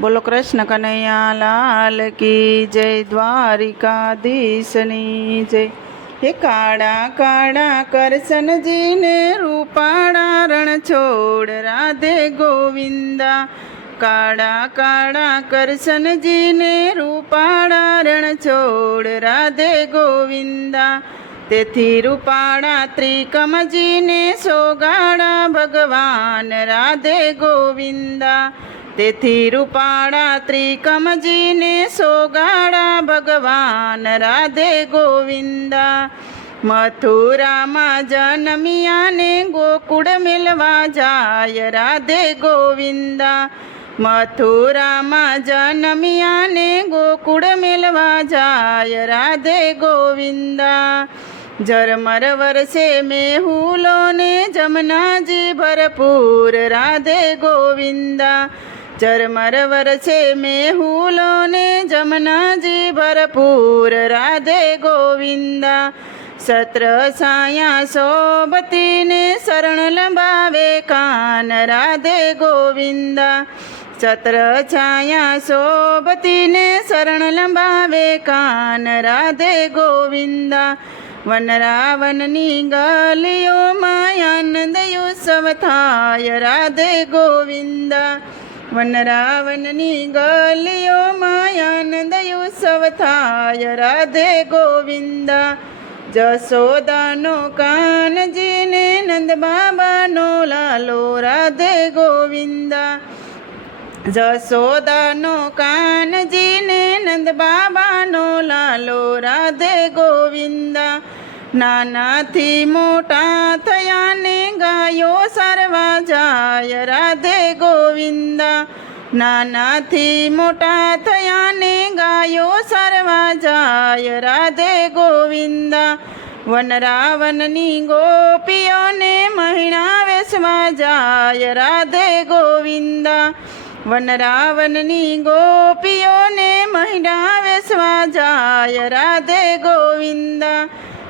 બોલો કૃષ્ણ કનૈયા લાલ કી જય દ્વારિકાધીશની જય. હે કાળા કાળા કરશનજીને રૂપાળા રણ છોડ રાધે ગોવિંદા. કાળા કાળા કરશનજીને રૂપાળા રણ છોડ રાધે ગોવિંદા. તેથી રૂપાળા ત્રિકમજીને સોગાળા ભગવાન રાધે ગોવિંદા. તેથી રૂપાળા ત્રિકમજીને સોગાળા ભગવાન રાધે ગોવિંદા. મથુરામાં જનમિયાને ગોકુળ મિલવા જાય રાધે ગોવિંદા. મથુરામાં જનમિયાને ગોકુળ મિલવા જાય રાધે ગોવિંદા. ઝરમર વરસે મેહુલોને જમનાજી ભરપૂર રાધે ગોવિંદા. ઝરમર વરસે મેહુલો ને જમનાજી ભરપૂર રાધે ગોવિંદા. સત્ર સાયા સોબતીને શરણ લંબાવે કાન રાધે ગોવિંદા. સત્ર છાયા સોબતીને શરણ લંબાવે કાન રાધે ગોવિંદા. વનરાવનની ગલીઓમાં આનંદ યુસવ થાય રાધે ગોવિંદા. વનરાવનની ગલીઓમાં માયાનંદ ઉત્સવ થાય. રાધે ગોવિંદા, જશોદાનો કાનજીને નંદ બાબાનો લાલો. રાધે ગોવિંદા, જશોદાનો કાનજીને નંદ બાબાનો લાલો. રાધે ગોવિંદા, નાનાથી મોટા થયાને ગાયો સારવા જાય, રાધે ગોવિંદા. નાનાથી મોટા થયાને ગાયો સરવા જાય, રાધે ગોવિંદા. વનરાવનની ગોપીઓને મહિણા વેસવા જાય, રાધે ગોવિંદા. વનરાવનની ગોપીઓને મહિણા વેસવા જાય, રાધે ગોવિંદા.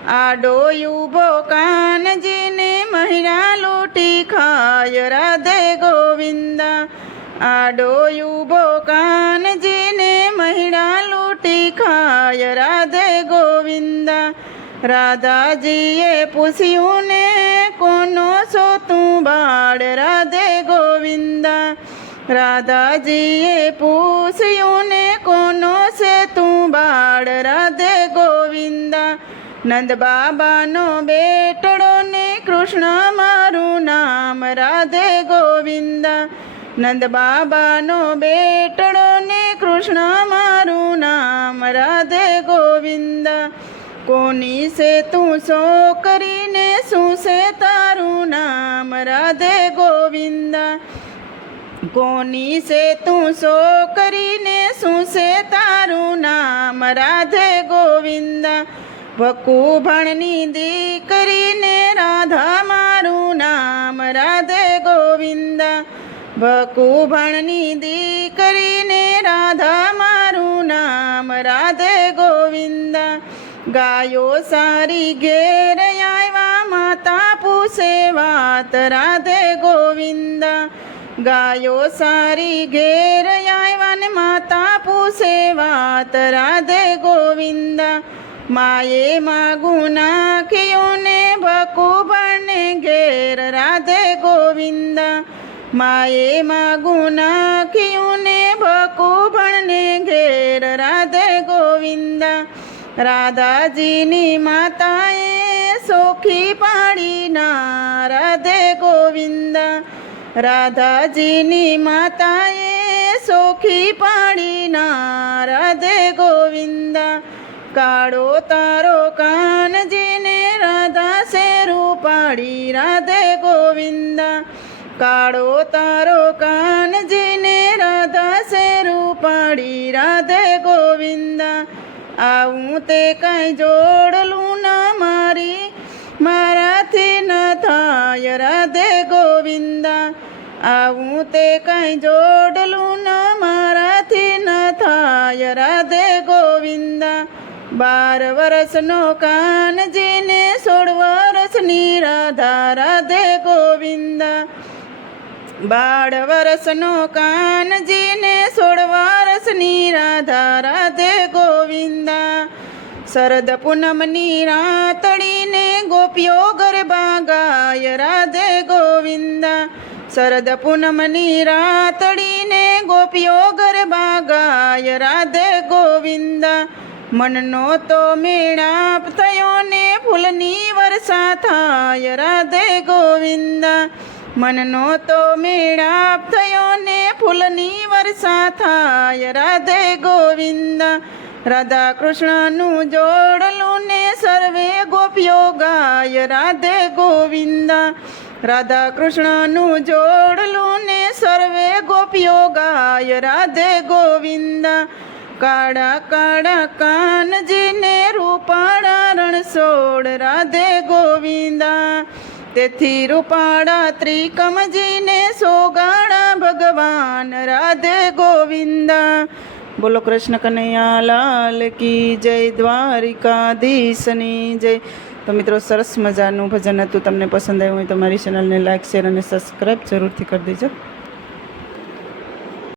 આડો યુભો કાનજીને મહિના લૂટી ખાય, રાધે ગોવિંદા. આડો યુભો કાનજીને મહિના લૂંટી ખાય, રાધે ગોવિંદા. રાધાજીએ પૂછ્યું ને, કોનો છો તું બાળ? રાધે ગોવિંદા. રાધાજીએ પૂછ્યું ને, કોનો છે તું બાળ? રાધે ગોવિંદા. નંદ બાબાનો બેટડો કૃષ્ણ, મારું નામ રાધે ગોવિંદા. નંદ બાબાનો બેટડો ને કૃષ્ણ, મારું નામ રાધે ગોવિંદા. કોની છે તું સો કરીને શું છે તારું નામ રાધે ગોવિંદા? કોની છે તું સો કરીને શું છે તારું નામ રાધે ગોવિંદા? ભકુભણની દીકરીને રાધા મારું નામ રાધે ગોવિંદા. ભકુભણની દીકરીને રાધા મારું નામ રાધે ગોવિંદા. ગાયો સારી ઘેર આવ્યા માતા પૂછે વાત રાધે ગોવિંદા. ગાયો સારી ઘેર આવ્યા ને માતા પૂછે વાત રાધે ગોવિંદા. માએ માગું નાખ્યું ને ભકુભણને ઘેર રાધે ગોવિંદ. માએ માગું નાખ્યું ને ભકુભણને ઘેર રાધે ગોવિંદ. રાધાજીની માતાએ સોખી પાડી ના રાધે ગોવિંદ. રાધાજીની માતાએ સોખી પાડી ના રાધે ગોવિંદા. કાળો તારો કાનજીને રાધા શેરું પાડી, રાધે ગોવિંદ. કાળો તારો કાનજીને રાધા શેરું પાડી, રાધે ગોવિંદ. આવું તે કાંઈ જોડલું ના મારી, મારાથી ન થાય, રાધે ગોવિંદ. આવું તે કાંઈ જોડલું ન મારાથી ન થાય બાર વર્ષનો કાનજીને સોળ વર્ષની રાધા રાધે ગોવિંદ. બાળ વર્ષનો કાનજીને સોળ કૃષ્ણની રાધા રાધે ગોવિંદ. શરદ પૂનમની રાતડીને ગોપીઓ ગરબા ગાય રાધે ગોવિંદ. શરદ પૂનમની રાતડીને ગોપીઓ ગરબા ગાય રાધે ગોવિંદા. મનનો તો મેળાપ થયો ને ફૂલની વર્ષા થાય. રાધે ગોવિંદા, મનનો તો મેળાપ થયો ને ફૂલની વર્ષા થાય. રાધે ગોવિંદા, રાધા કૃષ્ણનું જોડલું ને સર્વે ગોપીઓ ગાય. રાધે ગોવિંદા, રાધા કૃષ્ણનું જોડલું ને સર્વે ગોપીઓ ગાય. રાધે ગોવિંદા કાળા કાળા કાનજીને રૂપાળા રણછોડ રાધે ગોવિંદા. તેથી રૂપાળા ત્રિકમજીને સોગાળા ભગવાન રાધે ગોવિંદા. બોલો કૃષ્ણ કનૈયા, લાલ કી જય, દ્વારિકાધીશની જય. તો મિત્રો સરસ મજાનું ભજન હતું. તમને પસંદ આવ્યું હોય તો મારી ચેનલને લાઈક શેર અને સબસ્ક્રાઈબ જરૂરથી કરી દેજો.